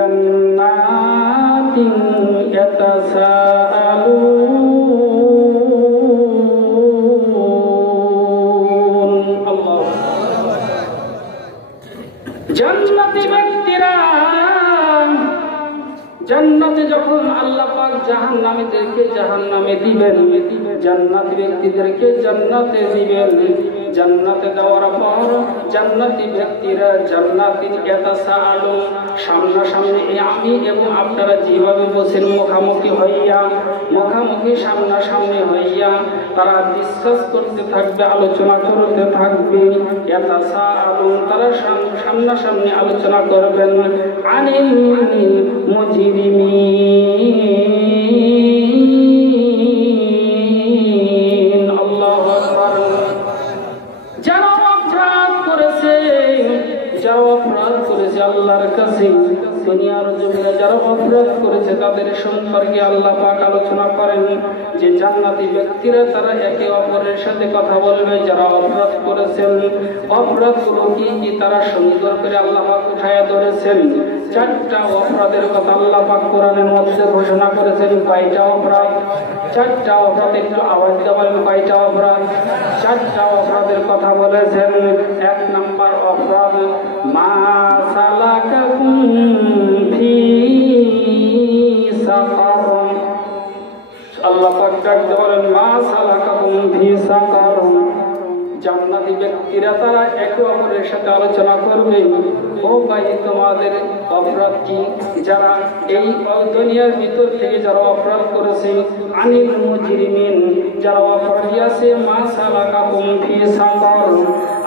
জান্নাতিন ইয়াতাসাআলুন। আল্লাহ। জান্নাতি ব্যক্তিরা জান্নাতে যখন আল্লাহ পাক জাহান্নামীদেরকে জাহান্নামে দিবেন, জান্নাতি ব্যক্তিদেরকে জান্নাতে দিবেন। জান্নাতে দেওয়ার পর জান্নাতি ব্যক্তিরা জান্নাতিন ইয়াতাসাআলুন, সামনাসামনি আমি এবং আপনারা যেভাবে বসেন মুখামুখি হইয়া, মুখামুখি সামনাসামনি হইয়া তারা ডিসকাস করতে থাকবে, আলোচনা করতে থাকবে। ইয়াতাসাআলুন, তারা সামনাসামনি আলোচনা করবেন। আনিল মুজরিমিন, আল্লাহু আকবার। যারা অপরাধ করেছে, যারা অপরাধ করেছে আল্লাহর কাছে, দুনিয়ার জমিনে যারা অপরাধ করেছে তাদের সম্পর্কে আল্লাহ পাক আলোচনা করেন যে জান্নাতি ব্যক্তিরা তারা একে অপরের সাথে কথা বলবে। যারা অপরাধ করেছেন, অপরাধগুলো কি কি তারা সুন্দর করে আল্লাহ পাক উঠায়া ধরেছেন। চারটা অপরাধের কথা আল্লাহ পাক কোরআনের মধ্যে ঘোষণা করেছেন। কয়টা অপরাধ? চারটা অপরাধ। একটু আওয়াজ দিয়ে বলেন কয়টা অপরাধ? চারটা অপরাধের কথা বলেছেন। এক নাম্বার অপরাধ, মা সালাকাকুম ফি সাকার। আল্লাহ পাক ডাকতে বলেন মা সালাকাকুম ফি সাকার। জান্নাতি ব্যক্তিরা তারা একে অপরের সাথে আলোচনা করবে, ও ভাই তোমাদের অপরাধ কি? যারা এই দুনিয়ার ভিতর থেকে যারা অপরাধ করেছে, আনিল মুজরিমিন, যারা অপরাধী আছে, মা সালাকাকুম ফি সাকার।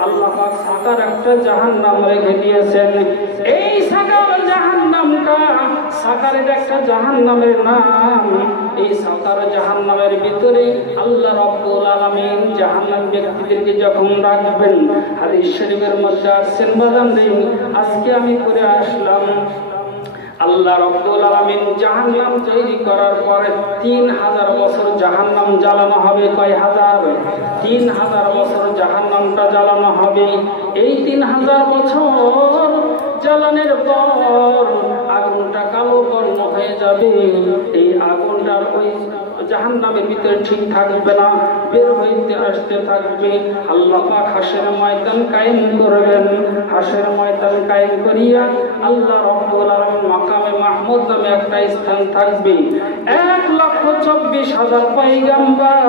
আল্লাহ পাক সাকার একটা জাহান্নাম রেখে দিয়েছেন। এই সাকার জাহান্নামটা, সাকারের একটা জাহান্নামের নাম। এই সাকার জাহান্নামের ভিতরে আল্লাহ রাব্বুল আলামিন জাহান্নাম ব্যক্তিদেরকে যখন রাখবেন, হাদিস শরীফের মধ্যে আসছেন বাজান রে, আজকে আমি করে আসলাম আল্লাহ রাব্বুল আলামিন জাহান্নাম তৈরি করার পরে 3000 বছর জাহান্নাম জ্বালানো হবে। কয় হাজার? 3000 বছর জাহান্নামটা জ্বালানো হবে। এই 3000 বছর জ্বালানোর পর আগুনটা কালো বর্ণ হয়ে যাবে। এই আগুনটার ওই জাহান্নামের ভিতরে ঠিক থাকবে না, বের হইতে আসতে থাকবে। আল্লাহ পাক হাসরের ময়দান কায়েম করবেন। হাসরের ময়দান কায়েম করিয়া আল্লাহ রাব্বুল আলামিন মাকামে মাহমুদ নামে একটা স্থান থাকবে। 1,24,000 পয়গম্বর,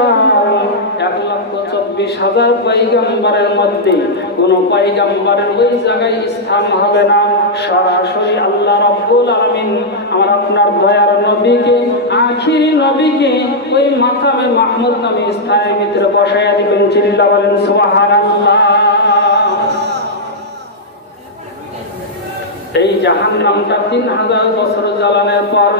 1,24,000 পয়গম্বরের মধ্যে কোন পয়গম্বরের ওই জায়গায় স্থান হবে না। সরাসরি আল্লাহ রাব্বুল আলামিন আমার আপনার দয়ার নবীকে, আখিরি নবীকে ওই মাকামে মাহমুদ নামে স্থানের ভিতরে বসাইয়া দিবেন। চিল্লা বলেন সুবহানাল্লাহ। এই জাহান্নামটা 3000 বছর জ্বালানোর পর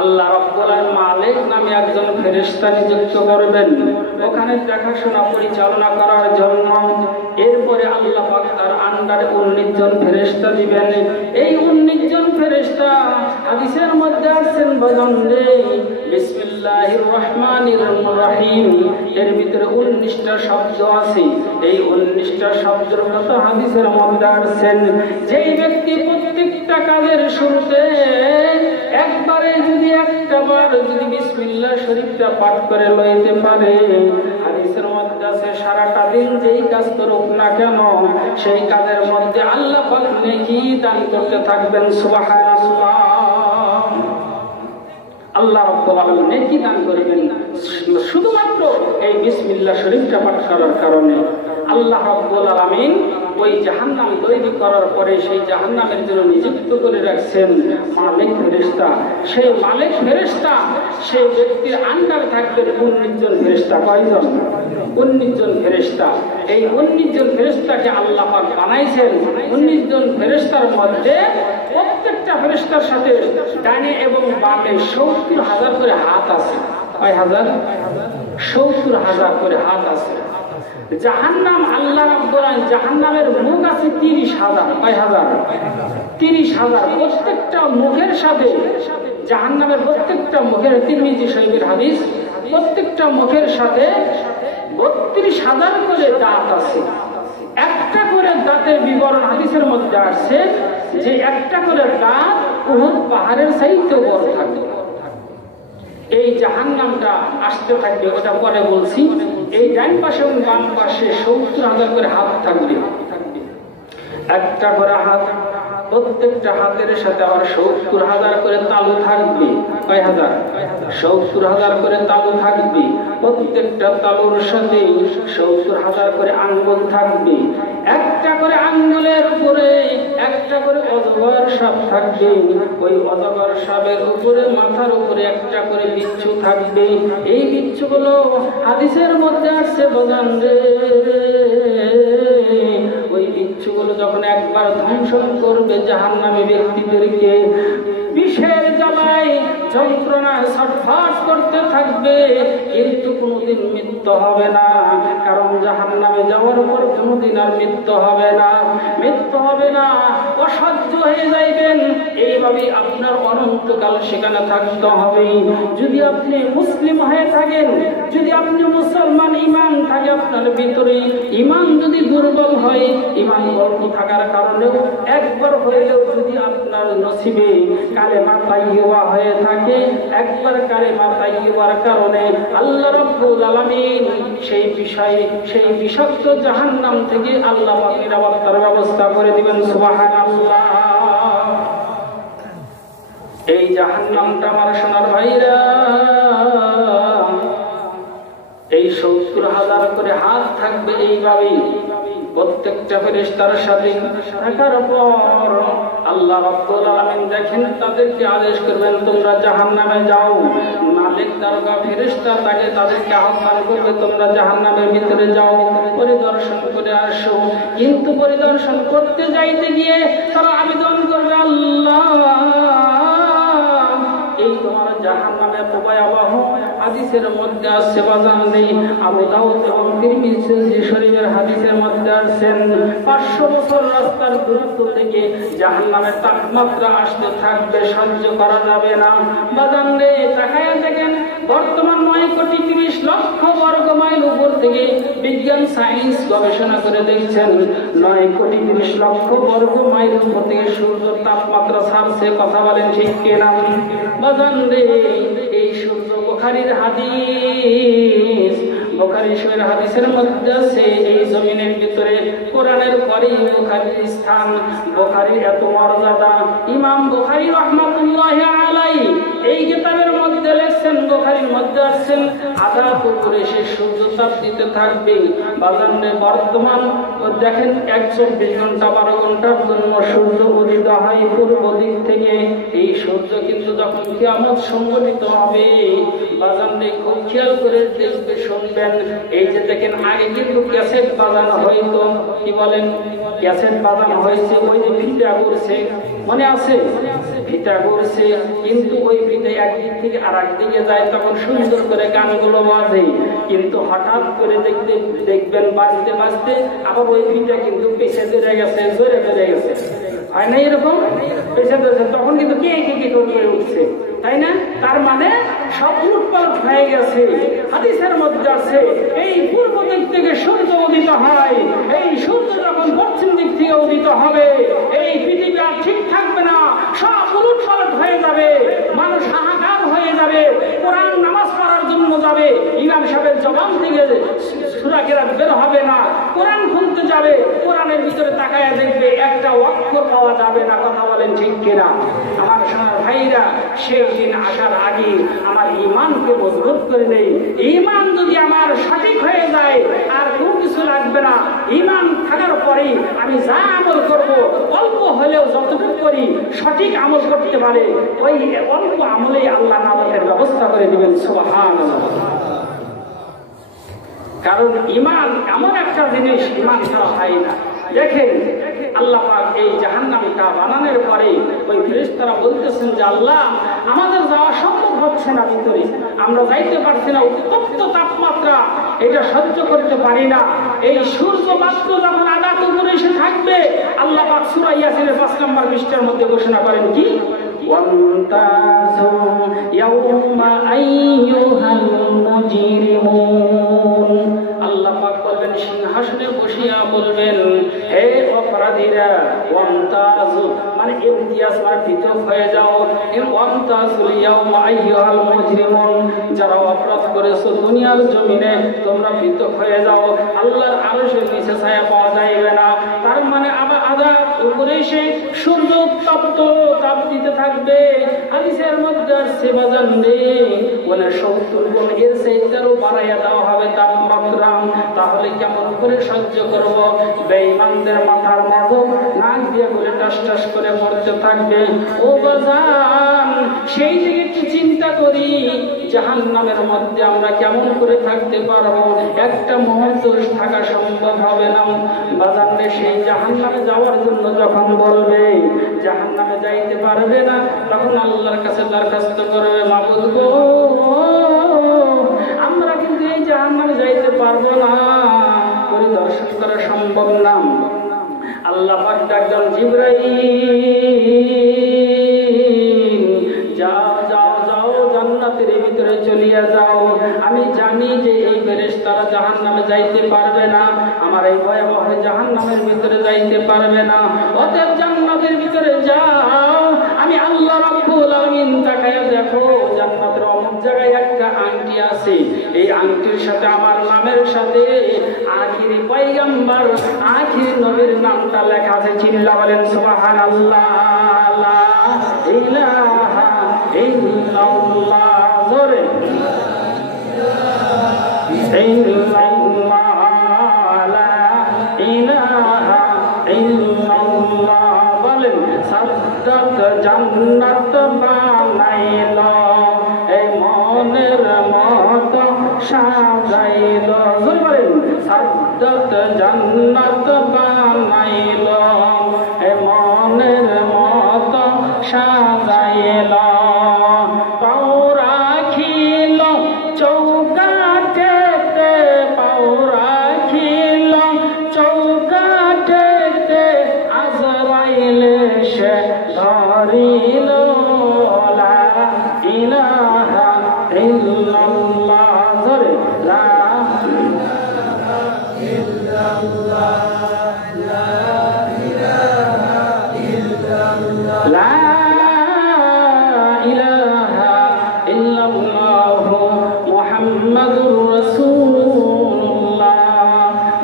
আল্লাহ রাব্বুল আলামিন মালিক নামে একজন ফেরেশতা নিযুক্ত করবেন ওখানে দেখাশোনা পরিচালনা করার জন্য। এরপরে আল্লাহ পাক তার আন্ডারে 19 জন ফেরেশতা দিবেন। এই 19 জন ফেরেশতা হাদিসের মধ্যে আছেন বলেন বিসমিল্লাহির রহমানির রহিম, এর ভিতরে 19টা শব্দ আছে। এই 19টা শব্দের কথা হাদিসের মধ্যে আছেন। যেই ব্যক্তি প্রত্যেকটা কাজের শুরুতে একবারে যদি একটা বার যদি বিসমিল্লাহ শরীফটা পাঠ করে লইতে পারে, হাদিসের মধ্যে আছে সারাটা দিন যেই কাজ করুক না কেন সেই কাজের মধ্যে আল্লাহ পাক নেকি দান করতে থাকবেন। সুবহানাল্লাহ। আল্লাহ রাব্বুল আলামিন নেকি দান করবেন শুধুমাত্র এই বিসমিল্লাহ শরীফটা পাঠ করার কারণে। আল্লাহ রাব্বুল আলামিন ওই জাহান্নাম তৈরি করার পরে সেই জাহান্নামের জন্য নিযুক্ত করে রাখছেন মালিক ফেরেশতা। সেই মালিক ফেরেশতা সেই ব্যক্তির আন্ডারে থাকবেন 19 জন ফেরেশতা। কয়জন? 19 জন ফেরেশতা। এই 19 জন ফেরেশতাকে আল্লাহ পাক বানাইছেন। 19 জন ফেরেশতার মধ্যে প্রত্যেকটা ফেরেশতার সাথে ডানে এবং বামে 70,000 করে হাত আছে। কয় হাজার? 70,000 করে হাত আছে। জাহান্নাম আল্লাহ রাব্বুল আলামিন জাহান্নামের মুখ আছে 30,000। কয় হাজার? 30,000। প্রত্যেকটা মুখের সাথে জাহান্নামের প্রত্যেকটা মুখের, তিরমিজি শরীফের হাদিস, প্রত্যেকটা মুখের সাথে 32,000 করে দাঁত আছে। একটা করে দাঁতের বিবরণ হাদিসের মধ্যে আসছে যে একটা করে দাঁত উহুদ পাহাড়ের চাইতেও বড় থাকবে। এই জাহান্নামটা আসতে থাকবে, ওটা পরে বলছি। এই ডান পাশে এবং বাম পাশে 70,000 করে হাত থাকবে, একটা করে হাত, প্রত্যেকটা হাতের সাথে আবার 70,000 করে তালু থাকবে। কয় হাজার? 70,000 করে তালু থাকবে। প্রত্যেকটা তালুর সাথে 70,000 করে আঙ্গুল থাকবে। একটা করে আঙ্গুলের উপরে একটা করে অজগর সাপ থাকবে। ওই অজগর সাপের উপরে মাথার উপরে একটা করে বিচ্ছু থাকবে। এই বিচ্ছুগুলো হাদিসের মধ্যে আসছে বাজান রে, ওই বিচ্ছুগুলো যখন একবার ধ্বংসন করবে জাহান্নামী ব্যক্তিদেরকে, বিষের জ্বালায় যন্ত্রণায় ছটফট করতে থাকবে, কিন্তু কোনোদিন মৃত্যু হবে না। কারণ জাহান্নামে যাওয়ার পর কোনোদিন আর মৃত্যু হবে না, মৃত্যু হবে না, অসহ্য হয়ে যাইবেন। এইভাবেই আপনার অনন্তকাল সেখানে থাকতে হবে। যদি আপনি মুসলিম হয়ে থাকেন, যদি আপনি মুসলমান, ইমান থাকে আপনার ভিতরে, ইমান যদি দুর্বল হয়, ইমান অল্প থাকার কারণেও একবার হইলেও যদি আপনার নসিবে কালেমা তাইয়্যিবা হয়ে থাকে, একবার কালেমা তাইয়্যিবার কারণে আল্লাহ রাব্বুল আলামিন সেই বিষাক্ত জাহান্নাম থেকে আল্লাহ পাক নিরাপত্তার ব্যবস্থা করে দিবেন। সুবহানাল্লাহ। এই জাহান্নামটা আমার সোনার ভাইরা, এই 70,000 করে হাত থাকবে এইভাবেই প্রত্যেকটা ফেরেশতার সাথে থাকার পর আল্লাহ রাব্বুল আলামিন দেখেন তাদেরকে আদেশ করবেন তোমরা জাহান্নামে যাও। মালিক দরগা ফেরেশতা তাদেরকে আহ্বান করবে তোমরা জাহান্নামের ভিতরে যাও, পরিদর্শন করে আসো। কিন্তু পরিদর্শন করতে যাইতে গিয়ে তারা আবেদন করবে, আল্লাহ এই তোমার জাহান্নামে ভয়াবহ হাদিসের মধ্যে আছে বাজান নেই। আবু দাউদ এবং তিরমিজি শরীফের হাদিসের মধ্যে আছেন 500 বছর রাস্তার দূরত্ব থেকে জাহান্নামের তাপমাত্রা আসতে থাকবে, সহ্য করা যাবে না। বাজান রে তাকায়া দেখেন বর্তমান 9 কোটি 30 লক্ষ বর্গ মাইল উপর থেকে বিজ্ঞান সায়েন্স গবেষণা করে দেখছেন 9 কোটি 30 লক্ষ বর্গ মাইল উপর থেকে সূর্যের তাপমাত্রা ছাড়ছে। কথা বলেন ঠিক কিনা বাজান রে? এই সূর্য বুখারীর হাদিস, বুখারী শরীফের হাদিসের মধ্যে আছে এই জমিনের ভিতরে কোরআনের পরেই বুখারীর স্থান, বুখারীর এত মর্যাদা। ইমাম বুখারী রাহমাতুল্লাহি আলাইহি এই কিতাবের মধ্যে লেখছেন, বুখারীর মধ্যে আছেন আধা পুকুরে সে সূর্য তাপ দিতে থাকবে। বাজারে বর্তমান দেখেন 124 ঘন্টা 12 ঘন্টার জন্য সূর্য উদিত হয় পূর্ব দিক থেকে। এই সূর্য কিন্তু যখন কিয়ামত সংঘটিত হবে বাজারে খুব খেয়াল করে দেখবে, শুনবেন। এই যে দেখেন আগে কিন্তু ক্যাসেট বাজানো হয়তো, কি বলেন, ক্যাসেট বাজানো হয়েছে, ওই যে ফিতা করছে, মনে আছে ফিতা করছে, কিন্তু ওই ফিতা একদিক থেকে আর একদিকে যায়, তখন সুন্দর করে গানগুলো বাজে। কিন্তু হঠাৎ করে দেখবেন বাজতে বাজতে আবার ওই ফিতা কিন্তু পেছে ধরে গেছে, জোরে ধরে গেছে, হয় না এরকম? পেছে ধরেছে, তখন কিন্তু কে করে উঠছে, তাই না? তার মানে সব উৎপাদন হয়ে গেছে। হাদিসের মধ্যে আছে এই পূর্ব দিক থেকে সূর্য উদিত হয়, এই সূর্য যখন পশ্চিম দিক থেকে উদিত হবে এই পৃথিবী আর ঠিক থাকবে না, সব উলটপালট হয়ে যাবে, মানুষ হাহাকার হয়ে যাবে। কোরআন নামাজ পড়ার জন্য যাবে, ইমাম সাহেবের জবান থেকে সূরা কেরাত বের হবে না, কোরআন খুলতে যাবে, কোরআনের ভিতরে তাকায়া দেখবে একটা অক্ষর পাওয়া যাবে না। কথা বলেন ঠিক কিনা আমার সোনার ভাইরা? সেই দিন আসার আগে আমার ঈমানকে মজবুত করে নেই। ঈমান যদি আমার সঠিক হয়ে যায় আর কোনো কিছু লাগবে না। ঈমান থাকার পরেই আমি যা আমল করব অল্প হলেও যতটুকু করি সঠিক আমল করতে পারে, ওই অল্প আমলেই আল্লাহ নামাজের ব্যবস্থা করে দিবেন। সুবহানাল্লাহ। কারণ ঈমান এমন একটা জিনিস, ঈমান ছাড়া হয় না। দেখেন আল্লাহ পাক এই জাহান্নামটা বানানোর পরে ওই ফেরেশতারা বলতেছেন যে আল্লাহ আমাদের যাওয়া সম্ভব হচ্ছে না, ভিতরে আমরা যাইতে পারছি না, উত্তপ্ত তাপমাত্রা এটা সহ্য করতে পারি না। এই সূর্য মাত্র যখন আঘাত উপরে এসে থাকবে আল্লাহ পাক সূরা ইয়াসিনের 5 নম্বর পৃষ্ঠার মধ্যে ঘোষণা করেন কি, ওয়ান্তাযু ইয়াউমা আইয়ুহাল মুজরিমুন। আল্লাহ পাক বলবেন সিংহাসনে বসিয়া বলবেন, হে অপরাধীরা, ওয়ামতাজু মানে ইমতিয়াজ মানে পৃথক হয়ে যাও, ওয়ামতাজুল ইয়াউমা আইয়ুহাল মুজরিমুন, যারা অপরাধ করেছো দুনিয়ার জমিনে তোমরা পৃথক হয়ে যাও, আল্লাহর আরশের নিচে ছায়া পাওয়া যাইবে না। তার মানে আবার আযাব উপরে এসে সূর্য উত্তপ্ত তাপ দিতে থাকবে। হাদিসের মধ্যে আসছে বাজান নেই বলে 70 গুণ এর চাইতেও বাড়াইয়া দেওয়া হবে তাপমাত্রা। তাহলে কেমন করে সহ্য করব? বেঈমানদের মাথার মধ্যে নাক দিয়ে বলে টাস টাস করে মরতে থাকবে। ও বাজান, সেই দিকে একটু চিন্তা করি, জাহান্নামের মধ্যে আমরা কেমন করে থাকতে পারবো? একটা মুহূর্ত থাকা সম্ভব হবে না বাজান রে। সেই জাহান্নামে যাওয়ার জন্য যখন বলবে, জাহান্নামে যাইতে পারবে না, তখন আল্লাহর কাছে দরখাস্ত করবে, মাবুদ গো, আমরা কিন্তু এই জাহান্নামে যাইতে পারবো না, পরিদর্শন করা সম্ভব না। আল্লাহ পাক ডাকলেন, জিবরাইল যাও যাও যাও, জান্নাতের ভিতরে চলিয়া যাও। আমি জানি যে এই ফেরেশতারা জাহান্নামে যাইতে পারবে না, আমার এই ভয়াবহ জাহান্নামের ভিতরে যাইতে পারবে না, অতএব জান্নাতের ভিতরে যাও। আমি আল্লাহ রাব্বুল আলামিন তাকায়া দেখো, জান্নাতের অমুক জায়গায় একটা আংটি আছে, এই আংটির সাথে আমার নামের সাথে আখিরি পয়গম্বর আখিরি নবীর নামটা লেখা আছে। চিল্লা বলেন সুবহানাল্লাহ, লা ইলাহা ইল্লাল্লাহ, জোরে ইল্লাল্লাহ, লা ইলাহা ইল্লাল্লাহ। বলেন সাদ্দাত জান্নাত বানাইল, এই মনের মতো সাজাইল। বলেন সাদ্দাত জান্নাত বানাইল, এই মনের মতো সাজাইল। পাও রাখিল চৌকাঠেতে, পাও রাখিল চৌকাঠেতে, আজরাইল সে ধরিল, লা ইলাহা ইল্লাল্লাহ, ধরে লা ইল্লাল্লাহ, লা ইলাহা ইল্লাল্লাহ, লা ইলাহা ইল্লাল্লাহ মুহাম্মাদুর রাসূলুল্লাহ।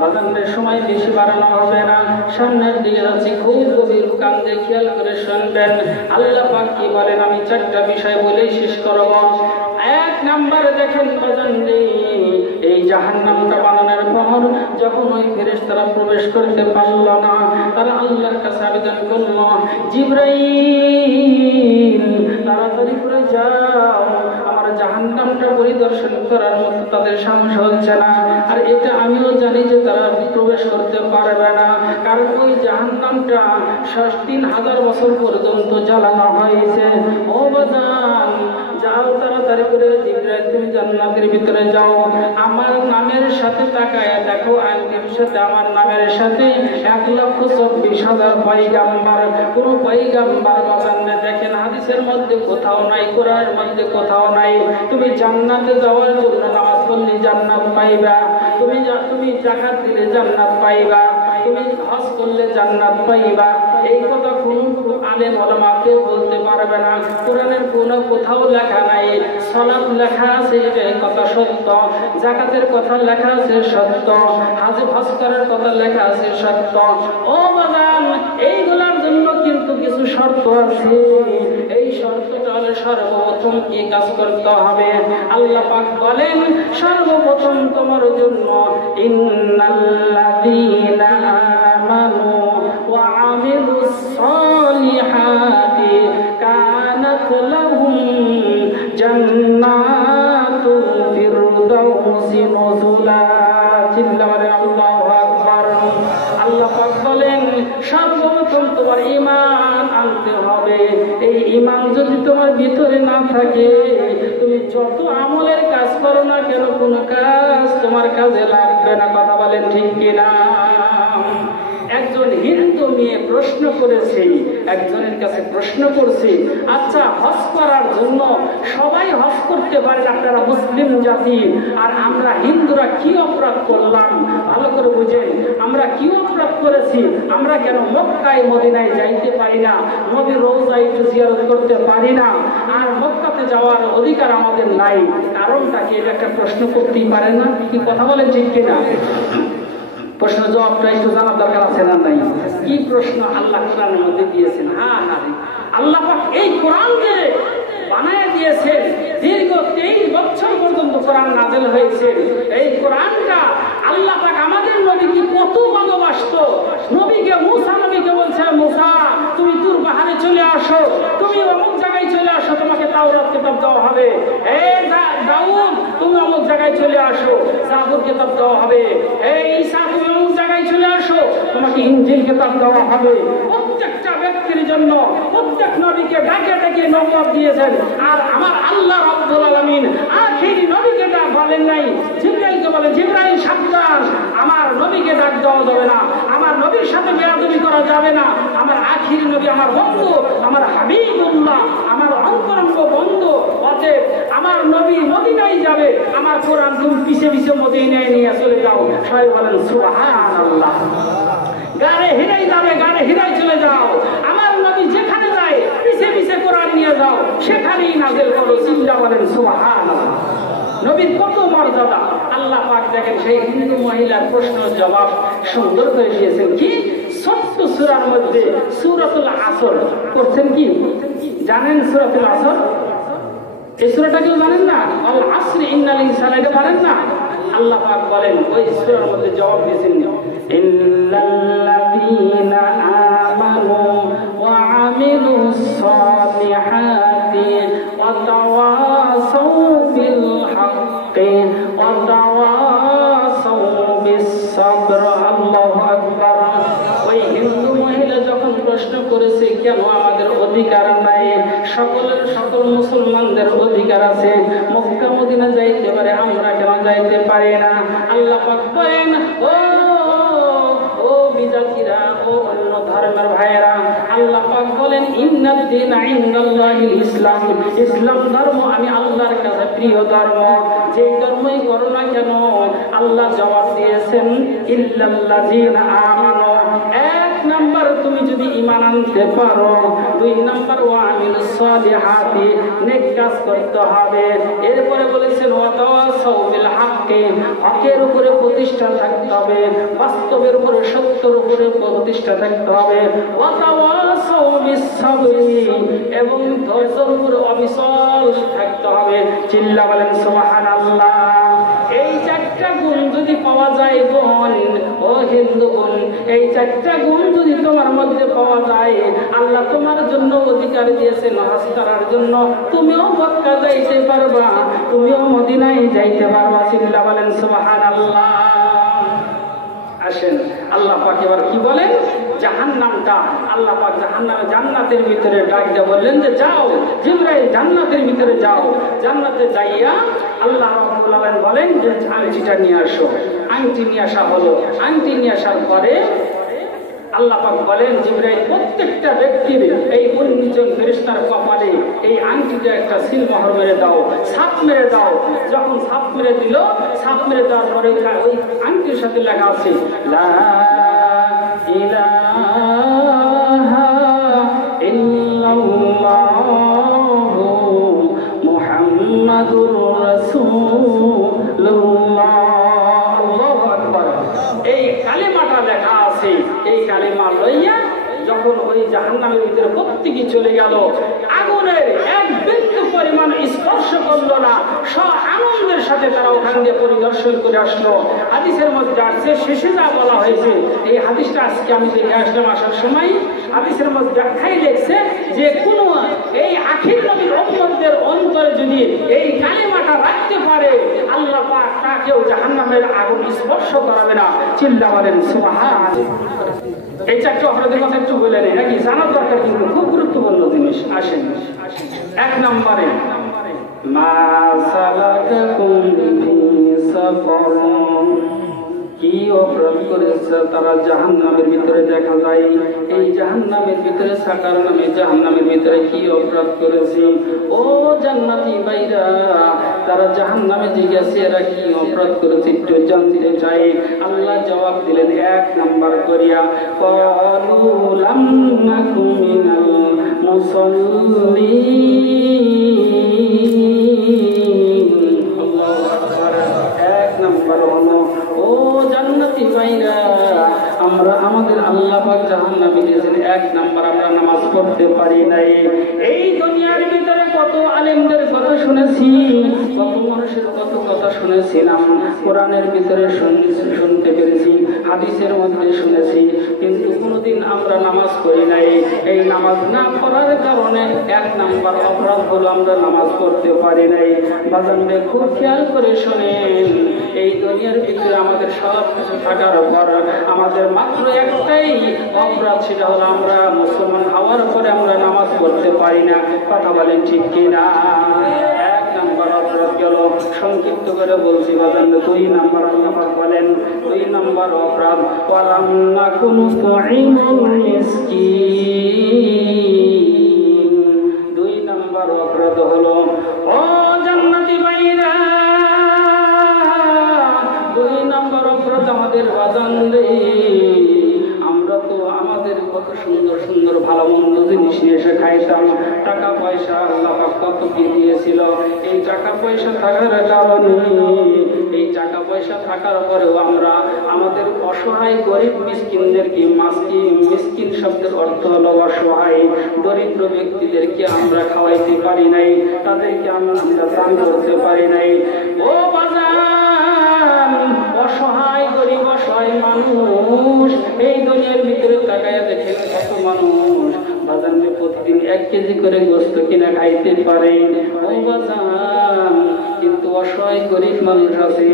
বাজানের সময় বেশি বাড়ানো হবে না, সামনের দিকে যাচ্ছি, খুব গভীর কান দিয়ে খেয়াল করে শুনবেন। আল্লাহ পাক কি বলেন, আমি 4টা বিষয় বলেই শেষ করব। 1 নম্বরে দেখেন বাজানরে, এই জাহান্নামটা বানানোর পর যখন ওই ফেরেশতারা প্রবেশ করতে পারল না, তারা আল্লাহর কাছে আবেদন করল, জিবরাইল তাড়াতাড়ি করে যাও, আমার জাহান্নামটা পরিদর্শন করার মতো তাদের সাহস হচ্ছে না। আর এটা আমিও জানি যে তারা প্রবেশ করতে পারবে না, কারণ ওই জাহান্নামটা 3000 বছর পর্যন্ত জ্বালানো হয়েছে। ও বাজান, যাও তাড়াতাড়ি করে, জিবরাইল তুমি জান্নাতের ভিতরে যাও, আমার নামের সাথে তাকায়া দেখো, আঙ্গির সাথে আমার নামের সাথে 1,24,000 পয়গাম্বর, কোন পয়গাম্বর বাজানে দেখেন হাদিসের মধ্যে কোথাও নাই, কোরআনের মধ্যে কোথাও নাই তুমি জান্নাতে যাওয়ার জন্য নামাজ পড়লে জান্নাত পাইবা, তুমি যাকাত দিলে জান্নাত পাইবা, তুমি হজ করলে জান্নাত পাইবা। এই কথা কোন আলেম ওলামা কেউ বলতে পারবে না, কোরআনের কোনো কোথাও লেখা নাই। সালাত লেখা আছে, এই কথা সত্য, যাকাতের কথা লেখা আছে সত্য, হজ করার কথা লেখা আছে সত্য। ও বাজান, এইগুলার জন্য কিন্তু কিছু শর্ত আছে। এই শর্তটা হলে সর্বপ্রথম কি কাজ করতে হবে? আল্লাহ পাক বলেন, সর্বপ্রথম তোমার জন্য ইন্নাল্লাযীনা আমানু ওয়া আমিলুস সালিহাতি কানাত লাহুম জান্নাতুল ফিরদাউসি নুজুলা। চিল্লারে আল্লাহু আকবার। আল্লাহ পাক বলেন, সর্বপ্রথম তোমার ঈমান আনতে হবে। এই ঈমান যদি তোমার ভিতরে না থাকে, তুমি যত আমলের কাজ করো না কেন, কোনো কাজ তোমার কাজে লাগবে না। কথা বলেন ঠিক কিনা? একজন হিন্দু মেয়ে প্রশ্ন করেছে, একজনের কাছে প্রশ্ন করছে, আচ্ছা হজ করার জন্য সবাই হজ করতে পারে, আপনারা মুসলিম জাতি, আর আমরা হিন্দুরা কি অপরাধ করলাম? ভালো করে বুঝেন, আমরা কি অপরাধ করেছি? আমরা কেন মক্কায় মদিনায় যাইতে পারি না, নবীর রওজা একটু জিয়ারত করতে পারি না, আর মক্কাতে যাওয়ার অধিকার আমাদের নাই? কারণটা কি? এটা একটা প্রশ্ন করতেই পারে না? কি কথা বলেন ঠিক কিনা? প্রশ্ন জবাবটা একটু জানার দরকার আছে না নাই? কি প্রশ্ন আল্লাহ কোরআনের মধ্যে দিয়েছেন? আল্লাহ পাক এই কোরআনকে বানায় দিয়েছেন, দীর্ঘ 23 বছর পর্যন্ত কোরআন নাযিল হয়েছে। এই কোরআনটা আল্লাহ পাক আমাদের নবীকে কত ভালোবাসতো। নবীকে, মুসা নবীকে বলছে, মুসা তুমি তুর পাহাড়ে চলে আসো, তুমি অমুক জায়গায় চলে আসো, তোমাকে তাওরাত কিতাব দেওয়া হবে। এই দাউদ তুমি অমুক জায়গায় চলে আসো, জাবুর কিতাব দেওয়া হবে। এই ঈসা তুমি অমুক জায়গায় চলে আসো, তোমাকে ইনজিল কিতাব দেওয়া হবে। প্রত্যেকটা ব্যক্তির জন্য প্রত্যেক নবীকে ডাকে ডাকে নবুয়ত দিয়েছেন। আর আমার আল্লাহ রাব্বুল আলামিন আখিরি নবীকে ডাক বলেন নাই, জিবরাইলকে বলে, জিবরাইল সাবধান, আমার নবীকে ডাক দেওয়া যাবে না, আমার নবীর সাথে বেয়াদবি করা যাবে না। আমার আখিরি নবী আমার বন্ধু, আমার হাবিবুল্লাহ, আমার অন্তরঙ্গ বন্ধু। অতএব আমার নবী মদিনায় যাবে, আমার কোরআন তুমি পিছে পিছে মদিনায় নিয়ে চলে যাও। সবাই বলেন সুবহানাল্লাহ। গাড়ে হিরাই যাবে, গাড়ে হিরাই চলে যাও। আমার নবী যেখানে যায় পিছে পিছে কোরআন নিয়ে যাও, সেখানেই নাযিল করো। চিন্তা বলেন সুবহানাল্লাহ। নবীর কত মর্যাদা! আল্লাহ পাক দেখেন সেই হিন্দু মহিলার প্রশ্ন জবাব সুন্দর করে দিয়েছেন। কি ছোট্ট সূরার মধ্যে সূরাতুল আসর করছেন। কি জানেন সূরাতুল আসর? এই সূরাটা কেউ জানেন না? আল আসরি ইন্নাল ইনসানা, এটা জানেন না? আল্লাহ পাক বলেন ওই সূরার মধ্যে জবাব দিয়েছেন, ইন্নাল্লাযীনা আমানু ওয়া আমিলুস সালিহাতি ওয়া তাওয়াসাউ বিল হাক্কি ওয়া তাওয়াসাউ বিস সাবর। আল্লাহু আকবার। ওই হিন্দু মহিলা যখন প্রশ্ন করেছে কেন আমাদের অধিকার নাই, সকল মুসলমানদের অধিকার আছে, মক্কা মদিনা যাইতে পারে, আমরা কেন যাইতে পারি না? আল্লাহ পাক বলেন, ও বিজাতিরা, ও অন্য ধর্মের ভাইয়েরা, আল্লাহ পাক বলেন, ইন্নাদ দীনা ইনদাল্লাহিল ইসলাম, ইসলাম ধর্ম আমি আল্লাহর কাছে প্রিয় ধর্ম, যেই ধর্মই করো না কেন। আল্লাহ জবাব দিয়েছেন, ইল্লাল্লাযীনা আমানু। এক নাম্বার তুমি যদি ঈমান আনতে পারো, দুই নাম্বার ওয়া আমিলুস সালিহাতি, নেক কাজ করতে হবে। এরপরে বলেছেন ওয়া তাওয়াসাউ বিল হাক্কি, হকের উপরে প্রতিষ্ঠা থাকতে হবে, বাস্তবের উপরে সত্যের উপরে প্রতিষ্ঠা থাকতে হবে। ওয়া তাওয়াসাউ বিস সাবরি, এবং ধৈর্যের উপরে অবিচল থাকতে হবে। চিল্লা বলেন সুবহানাল্লাহ। এই চারটা গুণ যদি পাওয়া যায় বোন, ও হিন্দু বোন, এই চারটা গুণ যদি তোমার মধ্যে পাওয়া যায়, আল্লাহ তোমার জন্য অধিকার দিয়েছেন হজ করার জন্য। তুমিও মক্কা যাইতে পারবা, তুমিও মদিনায় যাইতে পারবা। চিল্লা বলেন সুবহানাল্লাহ। আসেন আল্লাহ পাক এবার কি বলেন? জাহান্নামটা আল্লাহ পাক জাহান্নামে জান্নাতের ভিতরে ডাক দিয়ে বললেন যে যাও জিবরাইল, জান্নাতের ভিতরে যাও। জান্নাতে যাইয়া আল্লাহ রাব্বুল আলামিন বলেন যে আংটিটা নিয়ে আসো। আংটি নিয়ে আসা হলো। আংটি নিয়ে আসার পরে আল্লাহ পাক বলেন, জিবরাইল প্রত্যেকটা ব্যক্তির এই 19 জন ফেরেশতার কপালে এই আংটিটা একটা সিলমোহর মেরে দাও, ছাপ মেরে দাও। যখন ছাপ মেরে দিল, ছাপ মেরে দেওয়ার পরে ওই আংটির সাথে লেখা আছে লা ইলাহা ইল্লাল্লাহু মুহাম্মাদুর রাসূলুল্লাহ। আল্লাহু আকবার। এই কালেমাটা লেখা আছে। এই কালেমা লইয়া যখন ওই জাহান্নামের ভিতরে প্রত্যেকে চলে গেল, আগুনের এক বিন্দু পরিমাণ স্পর্শ করলো না, সব আনন্দের সাথে তারা ওখান দিয়ে পরিদর্শন করে আসলো। হাদিসের মধ্যে আসছে, শেষে যা বলা হয়েছে, এই হাদিসটা আজকে আমি দেখে আসলাম আসার সময়, হাদিসের মধ্যে ব্যাখ্যায় লেখছে যে কোন এই আখির নবীর উম্মতদের অন্তরে যদি এই কালেমাটা রাখতে পারে, আল্লাহ পাক তাকেও জাহান্নামের আগুন স্পর্শ করাবে না। চিল্লা বলেন সুবহানাল্লাহ। এই চারটি অপরাধের কথা একটু বলে নেই নাকি? জানার দরকার, কিন্তু খুব গুরুত্বপূর্ণ জিনিস। আসেন এক নম্বরে, মা সালাকাকুম ফি সাকার। কি অপরাধ করেছে তারা জাহান্নামের ভিতরে দেখা যায়। এই জাহান্নামের ভিতরে থাকার নামে জাহান্নামের ভিতরে কি অপরাধ করেছে? ও জান্নাতি ভাইরা, তারা জাহান্নামে জিজ্ঞাসা এরা কি অপরাধ করেছে একটু জানতে চাই। আল্লাহ জবাব দিলেন এক নাম্বার করিয়া, ক্বালু লাম নাকু মিনাল মুসাল্লিন। আল্লাহু আকবার। এক নাম্বার হলো, ও জান্নাতি ভাইরা, আমরা আমাদের আল্লাহ পাক জাহান্নামে দিয়েছেন, এক নাম্বার আমরা নামাজ পড়তে পারি নাই। এই দুনিয়ার ভিতরে কত আলেমদের কথা শুনেছি, কত মানুষের কত কথা শুনেছিলাম, কোরআনের ভিতরে শুনতে পেরেছি, হাদিসের মধ্যে শুনেছি, কিন্তু কোনোদিন আমরা নামাজ পড়ি নাই। এই নামাজ না পড়ার কারণে এক নাম্বার অপরাধ হলো আমরা নামাজ পড়তে পারি নাই। বাজানরে খুব খেয়াল করে শোনেন, এই দুনিয়ার ভিতরে আমাদের সব কিছু থাকার পর আমাদের মাত্র একটাই অপরাধ, সেটা হলো আমরা মুসলমান হওয়ার পরে আমরা নামাজ পড়তে পারি না। কথা বলেন ঠিক কিনা? এক নাম্বার অপরাধ গেল, সংক্ষিপ্ত করে বলছি বাজান। দুই নাম্বার আল্লাহ পাক বলেন, দুই নাম্বার অপরাধ, ওয়ালাম নাকুনু তুইমুল মিসকিন। দুই নাম্বার অপরাধ হলো, ও জান্নাতি ভাইরা, দুই নাম্বার অপরাধ আমাদের বাজান রে, আমরা তো আমাদের কত সুন্দর সুন্দর ভালো মন্দ জিনিস নিয়ে এসে খাইতাম, টাকা পয়সা আল্লাহ পাক কত কি দিয়েছিল। এই টাকা পয়সা থাকার কারণে, এই টাকা পয়সা থাকার পরেও আমরা আমাদের অসহায় গরিব মিসকিনদেরকে, মিসকিন শব্দের অর্থ হলো অসহায় দরিদ্র ব্যক্তিদেরকে আমরা খাওয়াইতে পারি নাই, তাদেরকে আমরা দান করতে পারি নাই। ও বাজার, অসহায় গরিব অসহায় মানুষ এই দুনিয়ার ভিতরে তাকায় দেখেন কত মানুষ বাজান প্রতিদিন 1 কেজি করে গোস্ত কিনে খাইতে পারে। ও বাজান, কিন্তু অসহায় গরিব মানুষ আছে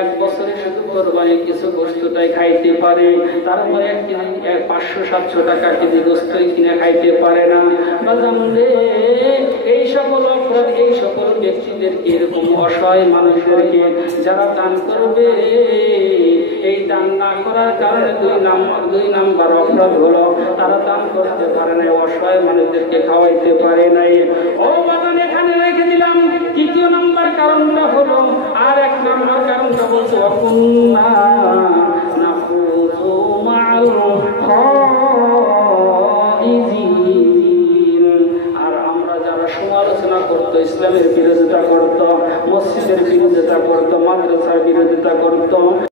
1 বছরে শুধু কোরবানি কিছু গোস্তটাই খাইতে পারে, তারপরে 1 কেজি 500-700 টাকা কেজি গোস্তই কিনে খাইতে পারে না। বাজান রে, এই সকল অপরাধ, এই সকল ব্যক্তিদেরকে, এরকম অসহায় মানুষদেরকে যারা দান করবে, এই দান না করার কারণে দুই নাম্বার অপরাধ হলো তারা দান করতে পারে নাই, অসহায় মানুষদেরকে খাওয়াইতে পারে নাই। ও বাজান, এখানে রেখে দিলাম। তৃতীয় নাম্বার কারণটা হলো, আর এক নাম্বার কারণটা বলছে, ওয়াকুন্না নাখুযু মা'আল খাইযিন। আর আমরা যারা সমালোচনা করতো, ইসলামের বিরোধিতা করতো, মসজিদের বিরোধিতা করতো, মাদ্রাসার বিরোধিতা করতো,